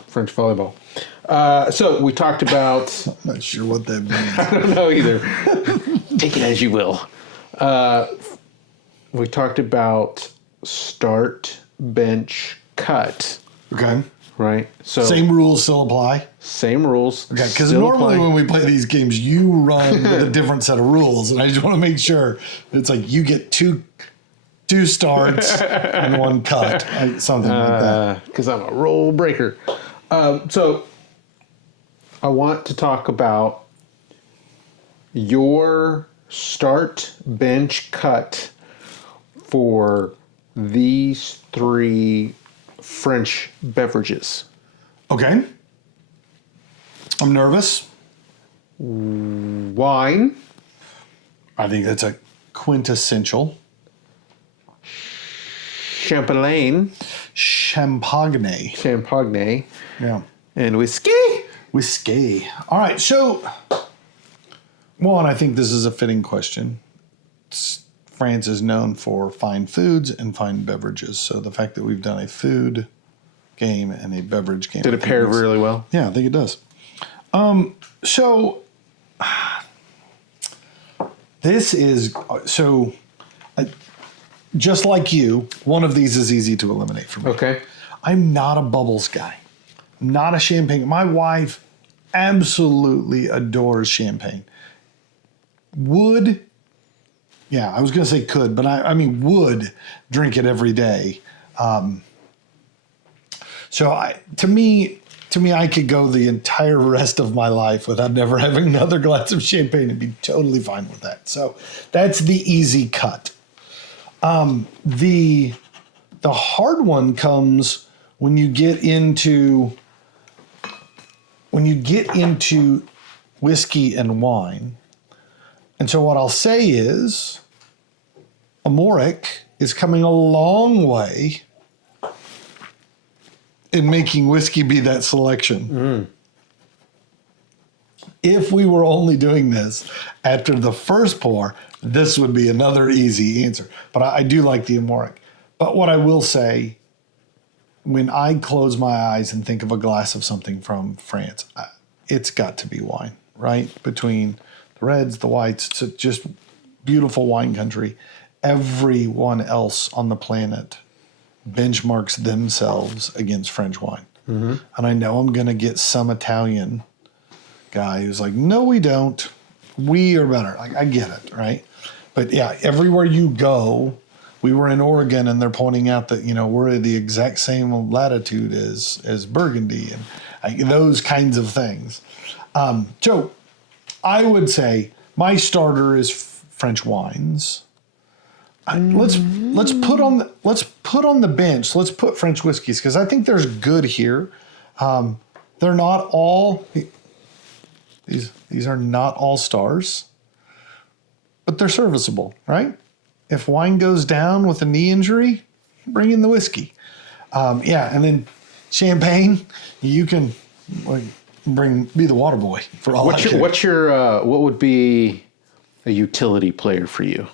French volleyball. So we talked about. I'm not sure what that means. I don't know either. Take it as you will. We talked about start, bench, cut. Okay. Right. So Same rules still apply? same rules. Okay, because still normally apply. when we play these games, you run with a different set of rules, and I just want to make sure it's like you get two starts and one cut, something like that. Because I'm a rule breaker. So I want to talk about your start, bench, cut for these three French beverages. Okay. I'm nervous. Wine, I think that's a quintessential. champagne, Champagne. Yeah. and whiskey. Whiskey. All right, so one, I think this is a fitting question. France is known for fine foods and fine beverages. So the fact that we've done a food game and a beverage game. Did it pair really well? Yeah, I think it does. This is, just like you, one of these is easy to eliminate for me. Okay. I'm not a bubbles guy. I'm not a champagne. My wife absolutely adores champagne. Would drink it every day. To me, I could go the entire rest of my life without never having another glass of champagne and be totally fine with that. So that's the easy cut. The hard one comes when you get into whiskey and wine. And so what I'll say is Armorik is coming a long way in making whiskey be that selection. If we were only doing this after the first pour, this would be another easy answer. But I do like the Armorik. But what I will say, when I close my eyes and think of a glass of something from France, it's got to be wine, right? Between the reds, the whites, it's just beautiful wine country. Everyone else on the planet benchmarks themselves against French wine. And I know I'm going to get some Italian guy who's like, no, we don't. We are better. Like, I get it, right? But yeah, everywhere you go, we were in Oregon and they're pointing out that, we're the exact same latitude as Burgundy and those kinds of things. So I would say my starter is French wines. Let's put on the bench. Let's put French whiskeys because I think there's good here. They're not all these are not all stars, but they're serviceable, right? If wine goes down with a knee injury, bring in the whiskey. And then champagne, you can be the water boy for all. What would be a utility player for you?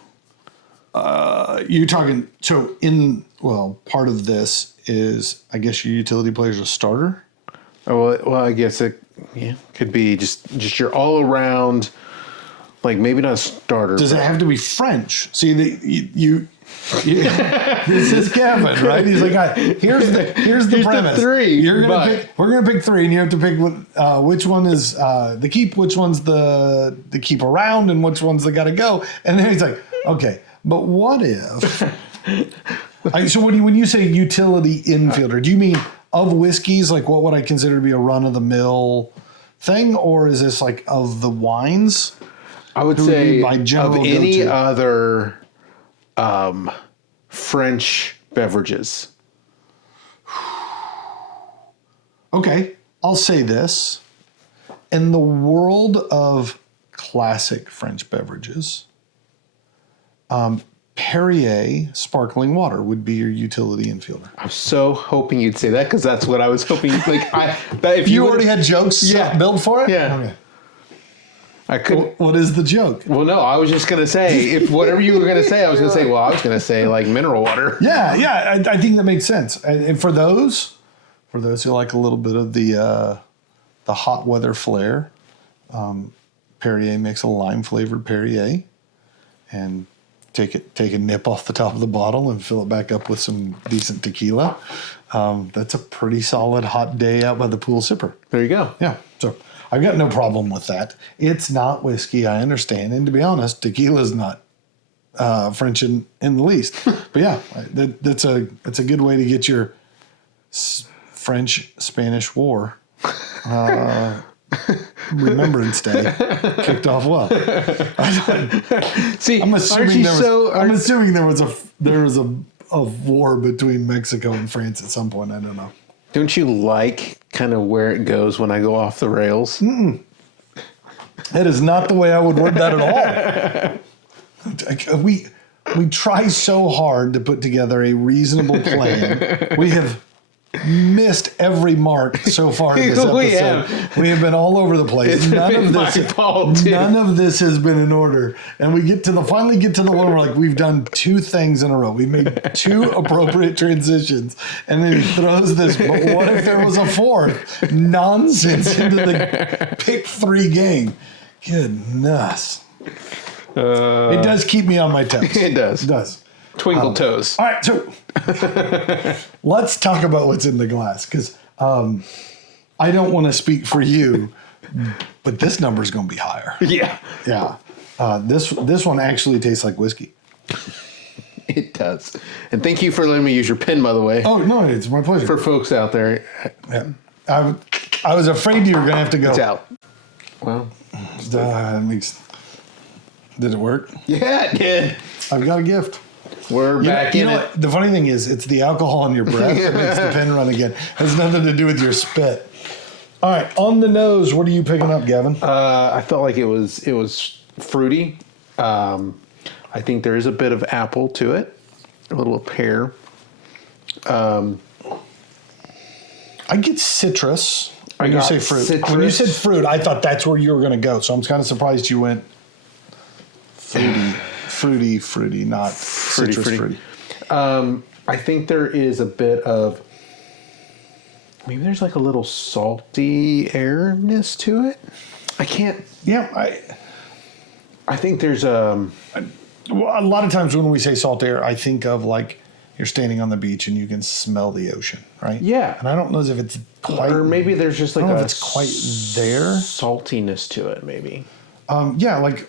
You're talking, part of this is, I guess your utility player is a starter. Oh, well, I guess it could be just your all around, like maybe not a starter. Does it have to be French? See, this is Gavin, right? He's like, here's the premise. We're gonna pick three, and you have to pick which one is the keep, which one's the keep around, and which one's the gotta go. And then he's like, okay, but what if? So when you say utility infielder, do you mean of whiskeys? Like, what would I consider to be a run of the mill thing, or is this like of the wines? I would say my general of any go-to? other French beverages. Okay, I'll say this. In the world of classic French beverages, Perrier sparkling water would be your utility infielder. I'm so hoping you'd say that because that's what I was hoping. If You already had jokes built for it? Yeah. Okay. I couldn't. What is the joke? Well, no, I was just going to say, if whatever you were going to say, I was going to say like mineral water. Yeah, I think that makes sense. And for those who like a little bit of the hot weather flair, Perrier makes a lime flavored Perrier, and take a nip off the top of the bottle and fill it back up with some decent tequila. That's a pretty solid hot day out by the pool sipper. There you go. Yeah, so I've got no problem with that. It's not whiskey, I understand. And to be honest, tequila's not French in the least. But yeah, that's a good way to get your French-Spanish War Remembrance Day kicked off well. See, I'm assuming there was a war between Mexico and France at some point. I don't know. Don't you like kind of where it goes when I go off the rails? That is not the way I would word that at all. We try so hard to put together a reasonable plan. We have missed every mark so far in this episode. We have been all over the place. None of this has been in order. And we finally get to the one where like we've done two things in a row. We've made two appropriate transitions. And then he throws this, but what if there was a fourth? Nonsense into the pick three game. Goodness. It does keep me on my toes. It does. It does. Twinkle toes. All right, so let's talk about what's in the glass, because I don't want to speak for you, but this number is going to be higher. Yeah. Yeah. This one actually tastes like whiskey. It does. And thank you for letting me use your pen, by the way. Oh, no, it's my pleasure. For folks out there. Yeah. I was afraid you were going to have to go. It's out. Well. At least. Did it work? Yeah, it did. I've got a gift. We're back in it. The funny thing is, it's the alcohol in your breath that makes the pen run again. It has nothing to do with your spit. All right, on the nose, what are you picking up, Gavin? I felt like it was fruity. I think there is a bit of apple to it, a little pear. I get citrus. When you got say fruit. citrus. When you said fruit, I thought that's where you were going to go. So I'm kind of surprised you went fruity, not citrus fruity. I think there is a bit of, maybe there's like a little salty airness to it. I can't. Yeah, I think there's well, a lot of times when we say salt air, I think of like you're standing on the beach and you can smell the ocean, right? Yeah. And I don't know if it's quite, or maybe there's just like I don't know a if it's quite there. saltiness to it, maybe. Yeah, like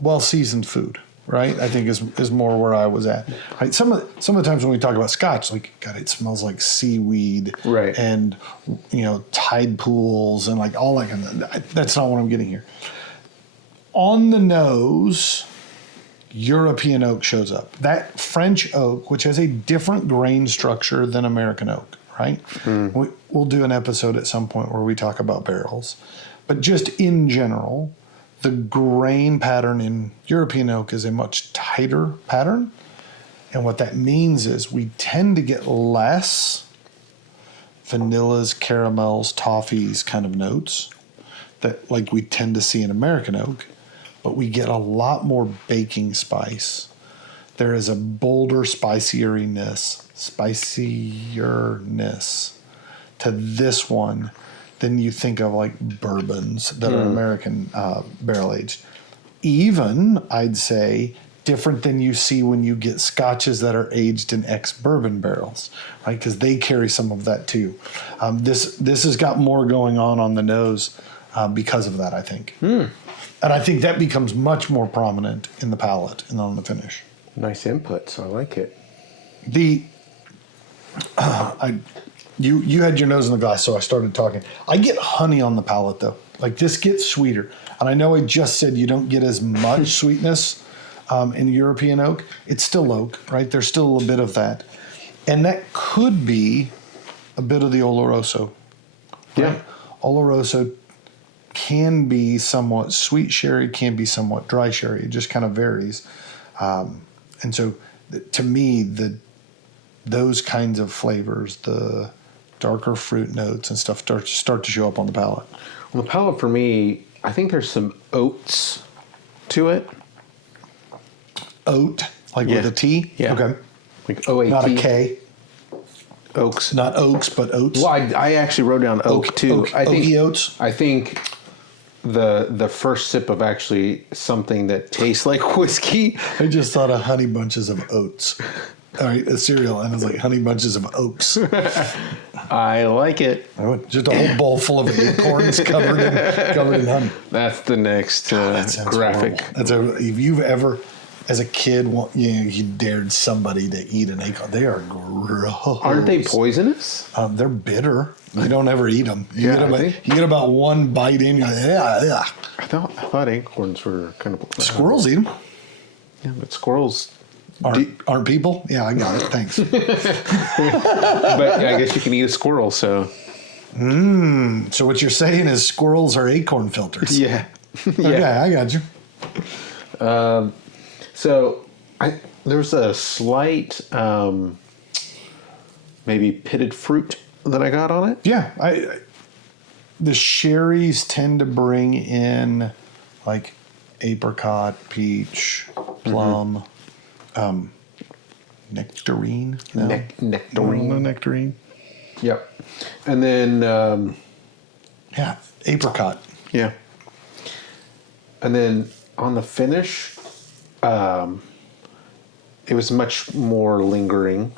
well-seasoned food, right? I think is more where I was at. Right? Some of the times when we talk about Scotch, like God, it smells like seaweed, Right? And tide pools and like all that kind of. That's not what I'm getting here. On the nose, European oak shows up. That French oak, which has a different grain structure than American oak, right? We'll do an episode at some point where we talk about barrels. But just in general, the grain pattern in European oak is a much tighter pattern. And what that means is we tend to get less vanillas, caramels, toffees kind of notes that like we tend to see in American oak. But we get a lot more baking spice. There is a bolder spicierness to this one than you think of like bourbons that are American barrel aged. Even, I'd say, different than you see when you get scotches that are aged in ex-bourbon barrels, right? Because they carry some of that too. This has got more going on the nose because of that, I think. And I think that becomes much more prominent in the palate and on the finish. Nice input, so I like it. You had your nose in the glass, so I started talking. I get honey on the palate, though. Like, this gets sweeter. And I know I just said you don't get as much sweetness in European oak. It's still oak, right? There's still a little bit of that. And that could be a bit of the Oloroso. Right? Yeah. Oloroso can be somewhat sweet sherry, can be somewhat dry sherry. It just kind of varies. And so, to me, those kinds of flavors, the darker fruit notes and stuff, start to show up on the palate. On the palate, for me, I think there's some oats to it. Oat, like with a T? Yeah. Okay. Like O-A-T. Not a K. Oaks. Not oaks, but oats. Well, I actually wrote down oak too. I think oaky oats. I think the first sip of actually something that tastes like whiskey. I just thought of honey bunches of oats. All right, a cereal, and it's like honey bunches of oaks. I like it. Just a whole bowl full of acorns covered in honey. That's the next graphic. Horrible. If you've ever, as a kid, you dared somebody to eat an acorn, they are gross. Aren't they poisonous? They're bitter. You don't ever eat them. You get about one bite in, you're like, yeah. I thought acorns were kind of... Squirrels eat them. Yeah, but squirrels... Aren't people? Yeah, I got it. Thanks. But I guess you can eat a squirrel, so... So what you're saying is squirrels are acorn filters. Yeah. Okay, I got you. So there's a slight maybe pitted fruit that I got on it. Yeah, the sherries tend to bring in like apricot, peach, plum, nectarine. No? Nectarine. Nectarine. Yep. And then Yeah, apricot. yeah. And then on the finish, it was much more lingering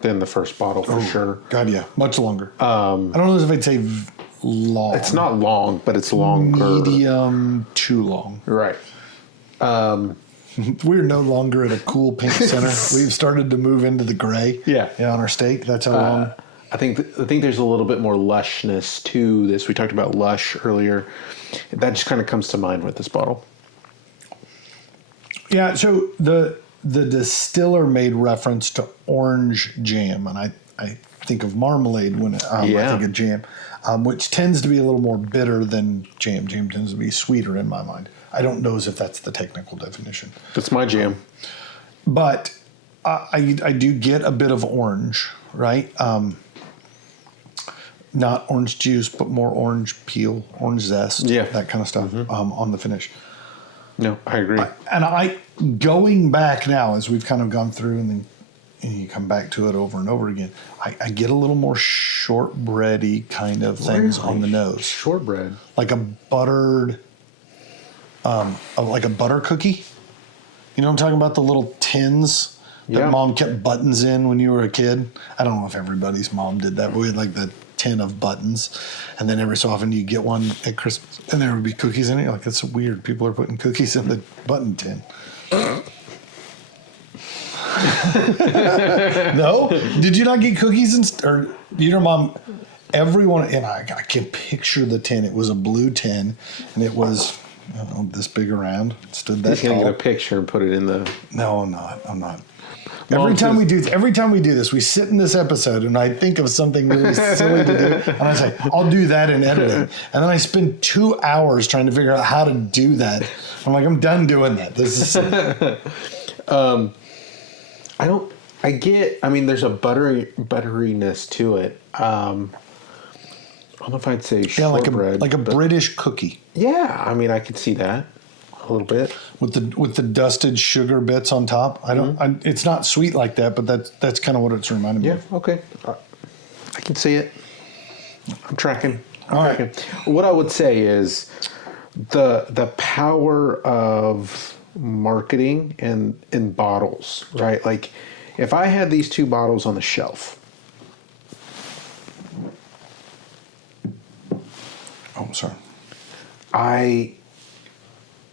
than the first bottle for sure. God, yeah, much longer. I don't know if I'd say long. It's not long, but it's longer. Medium to long. Right. We're no longer at a cool pink center. We've started to move into the gray. Yeah. On our steak. That's how long. I think there's a little bit more lushness to this. We talked about lush earlier. That just kind of comes to mind with this bottle. Yeah. So the distiller made reference to orange jam, and I think of marmalade when I think of jam, which tends to be a little more bitter than jam. Jam tends to be sweeter in my mind. I don't know as if that's the technical definition. That's my jam. But I do get a bit of orange, right? Not orange juice, but more orange peel, orange zest, that kind of stuff on the finish. No, I agree. Going back now, as we've kind of gone through and then you come back to it over and over again, I get a little more shortbready kind of things on the nose. Shortbread. Like a buttered, like a butter cookie. You know what I'm talking about? The little tins that Mom kept buttons in when you were a kid. I don't know if everybody's mom did that, but we had like the tin of buttons. And then every so often you get one at Christmas and there would be cookies in it. You're like, that's weird. People are putting cookies in the button tin. No? Did you not get cookies or your mom? Everyone, and I can picture the tin. It was a blue tin, and it was this big around. It stood that tall. He's gonna get a picture and put it in the. No, I'm not. Every time we do this, we sit in this episode, and I think of something really silly to do, and I say, I'll do that in editing, and then I spend 2 hours trying to figure out how to do that. I'm like, I'm done doing that. This is silly. There's a butteriness to it. I don't know if I'd say shortbread. Like a British cookie. Yeah, I could see that a little bit. With the dusted sugar bits on top. It's not sweet like that, but that's kind of what it's reminding me of. Yeah, okay. I can see it. I'm tracking. All right. What I would say is the power of marketing and in bottles, right? Like if I had these two bottles on the shelf. Oh, sorry. I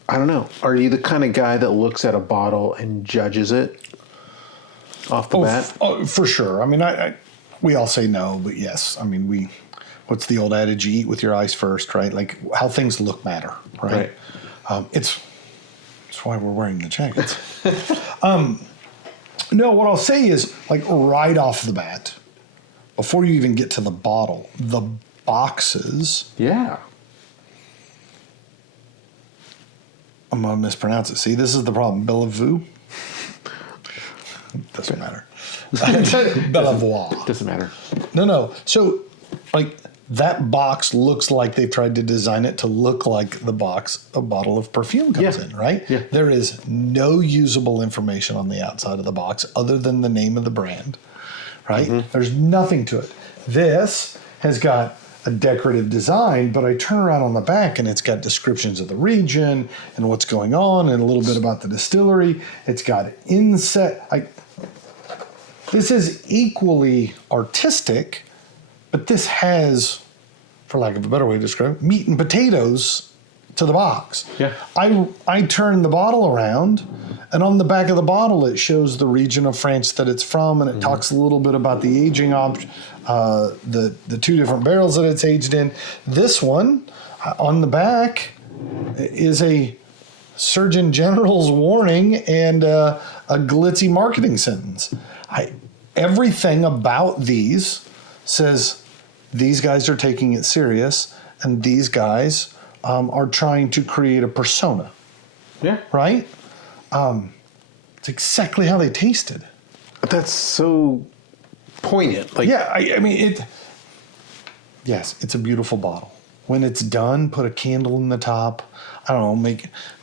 don't know. Are you the kind of guy that looks at a bottle and judges it off the bat? For sure. We all say no, but yes. What's the old adage? You eat with your eyes first, right? Like how things look matter, right? It's why we're wearing the jackets. No, what I'll say is like right off the bat, before you even get to the bottle, the boxes. Yeah. I'm going to mispronounce it. See, this is the problem. Bellevoye? Doesn't matter. Bellevoye. Doesn't matter. No. So, like, that box looks like they've tried to design it to look like the box a bottle of perfume comes in, right? Yeah. There is no usable information on the outside of the box other than the name of the brand, right? Mm-hmm. There's nothing to it. This has got a decorative design, but I turn around on the back and it's got descriptions of the region and what's going on and a little bit about the distillery. It's got inset. This is equally artistic, but this has, for lack of a better way to describe it, meat and potatoes to the box. Yeah. I turn the bottle around, and on the back of the bottle it shows the region of France that it's from, and it talks a little bit about the aging the two different barrels that it's aged in. This one on the back is a Surgeon General's warning and a glitzy marketing sentence. Everything about these says these guys are taking it serious, and these guys are trying to create a persona. Yeah. Right? It's exactly how they tasted. That's so poignant. Like, yeah, yes, it's a beautiful bottle. When it's done, put a candle in the top. I don't know,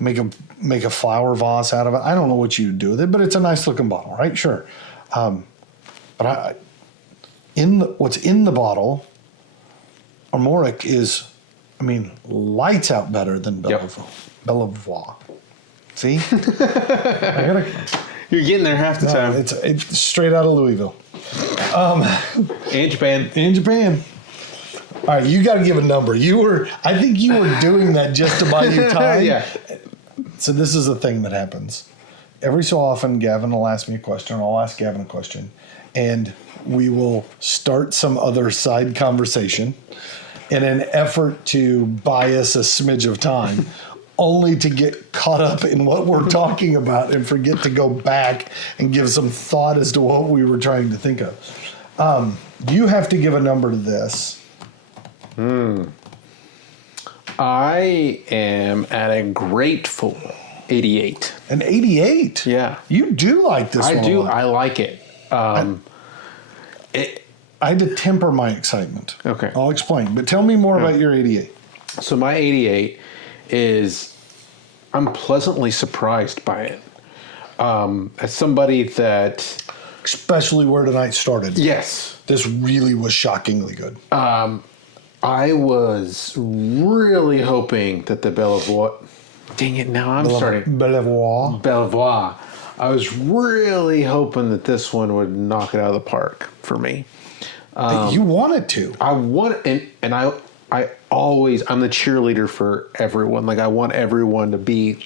make a flower vase out of it. I don't know what you do with it, but it's a nice looking bottle, right? Sure. But what's in the bottle, Armorik is, lights out better than Bellevoye. See? You're getting there half the time. It's straight out of Louisville. And Japan. In Japan. All right, you got to give a number. I think you were doing that just to buy you time. Yeah. So this is the thing that happens. Every so often, Gavin will ask me a question, or I'll ask Gavin a question, and we will start some other side conversation in an effort to buy us a smidge of time, only to get caught up in what we're talking about and forget to go back and give some thought as to what we were trying to think of. You have to give a number to this. I am at a grateful 88. An 88? Yeah. You do like this one I do. a lot. I like it. I had to temper my excitement. Okay. I'll explain. But tell me more about your 88. So my 88 is, I'm pleasantly surprised by it. As somebody that... Especially where tonight started. Yes. This really was shockingly good. I was really hoping that the Bellevoye... Dang it, now I'm starting. Bellevoye. Bellevoye. I was really hoping that this one would knock it out of the park for me. You wanted to. I want, and I always, I'm the cheerleader for everyone. Like, I want everyone to be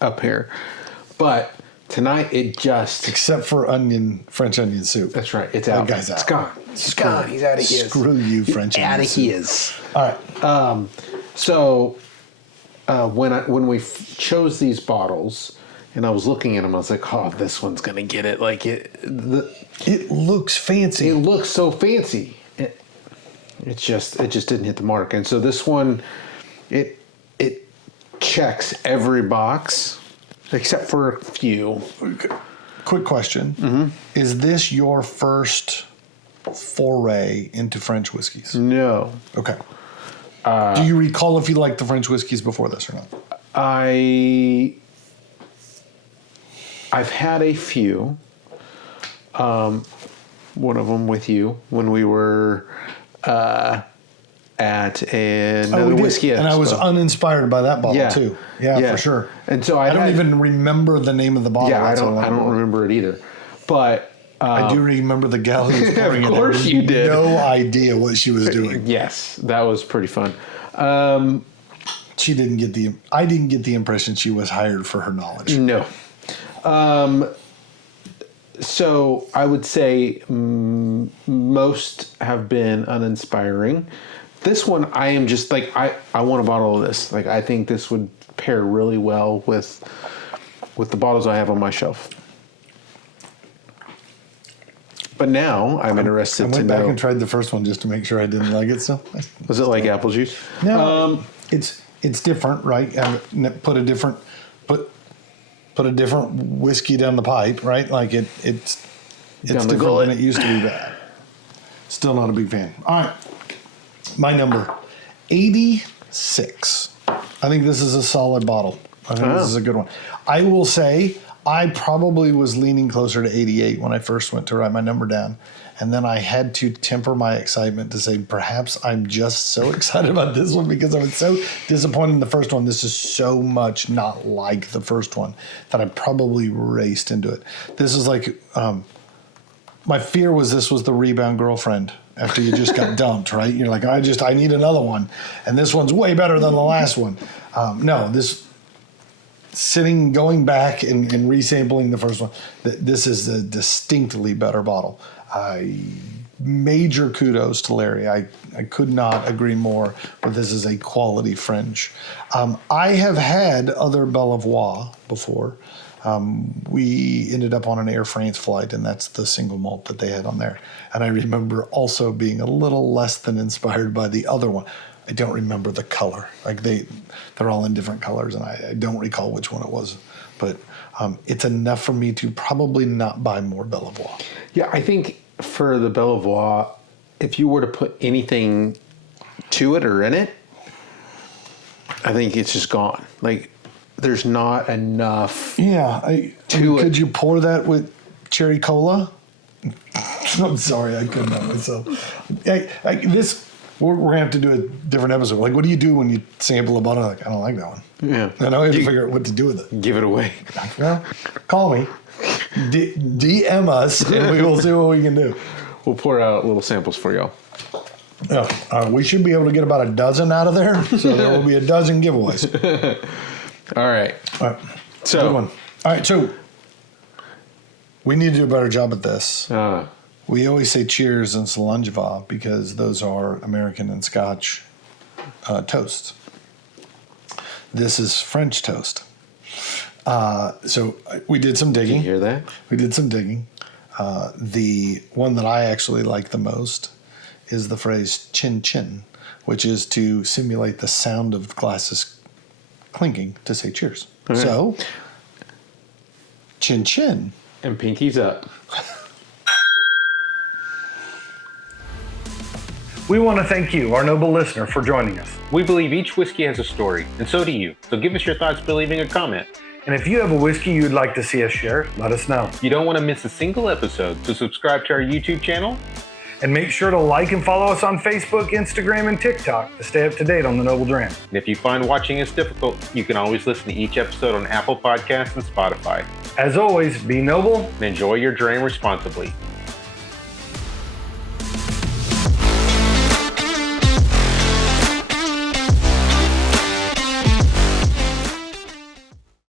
up here. But tonight, it just... Except for French onion soup. That's right. It's out. That guy's out. It's gone. It's gone. He's out of his. Screw you, French onion Out of soup. his. All right. So, when we chose these bottles, and I was looking at them, I was like, "Oh, this one's gonna get it." Like it looks fancy. It looks so fancy. It just didn't hit the mark. And so this one, it checks every box except for a few. Quick question: Is this your first foray into French whiskeys? No, Okay. Do you recall if you liked the French whiskeys before this or not? I've had a few. One of them with you when we were at another whiskey expo. And I was uninspired by that bottle too. Yeah, for sure. And so I don't even remember the name of the bottle. Yeah, That's I don't remember it either. But I do remember the gal who was pouring it. Of course you did. No idea what she was doing. Yes, that was pretty fun. She didn't get I didn't get the impression she was hired for her knowledge. No. So I would say most have been uninspiring. This one, I am just like, I want a bottle of this. Like, I think this would pair really well with the bottles I have on my shelf. But now I'm interested to know. I went back and tried the first one just to make sure I didn't like it. So was it like apple juice? No, it's different, right? And put a different whiskey down the pipe, right? Like it's different than it used to be. Bad. Still not a big fan. All right, my number 86. I think this is a solid bottle. I think this is a good one. I will say I probably was leaning closer to 88 when I first went to write my number down. And then I had to temper my excitement to say, perhaps I'm just so excited about this one because I was so disappointed in the first one. This is so much not like the first one that I probably raced into it. This is like, my fear was this was the rebound girlfriend after you just got dumped, right? You're like, I need another one. And this one's way better than the last one. No, this... going back and resampling the first one, this is a distinctly better bottle. Major kudos to Larry. I could not agree more that this is a quality French. I have had other Bellevoye before. We ended up on an Air France flight, and that's the single malt that they had on there. And I remember also being a little less than inspired by the other one. I don't remember the color. Like they're all in different colors, and I don't recall which one it was. But it's enough for me to probably not buy more Bellevoye. Yeah, I think for the Bellevoye, if you were to put anything to it or in it, I think it's just gone. Like, there's not enough. Yeah, could you pour that with cherry cola? I'm sorry, I couldn't help myself. We're going to have to do a different episode. Like, what do you do when you sample a bottle? Like, I don't like that one. Yeah. And I have to figure out what to do with it. Give it away. Well, call me. DM us, and we will see what we can do. We'll pour out little samples for y'all. Yeah, we should be able to get about a dozen out of there, so there will be a dozen giveaways. All right. So, good one. All right, so we need to do a better job at this. We always say cheers and Salangeva because those are American and Scotch toasts. This is French toast. So we did some digging. Did you hear that? We did some digging. The one that I actually like the most is the phrase chin chin, which is to simulate the sound of glasses clinking to say cheers. Right. So, chin chin. And pinkies up. We want to thank you, our noble listener, for joining us. We believe each whiskey has a story, and so do you. So give us your thoughts by leaving a comment. And if you have a whiskey you'd like to see us share, let us know. You don't want to miss a single episode, so subscribe to our YouTube channel. And make sure to like and follow us on Facebook, Instagram, and TikTok to stay up to date on the Noble Dram. And if you find watching us difficult, you can always listen to each episode on Apple Podcasts and Spotify. As always, be noble And enjoy your dram responsibly.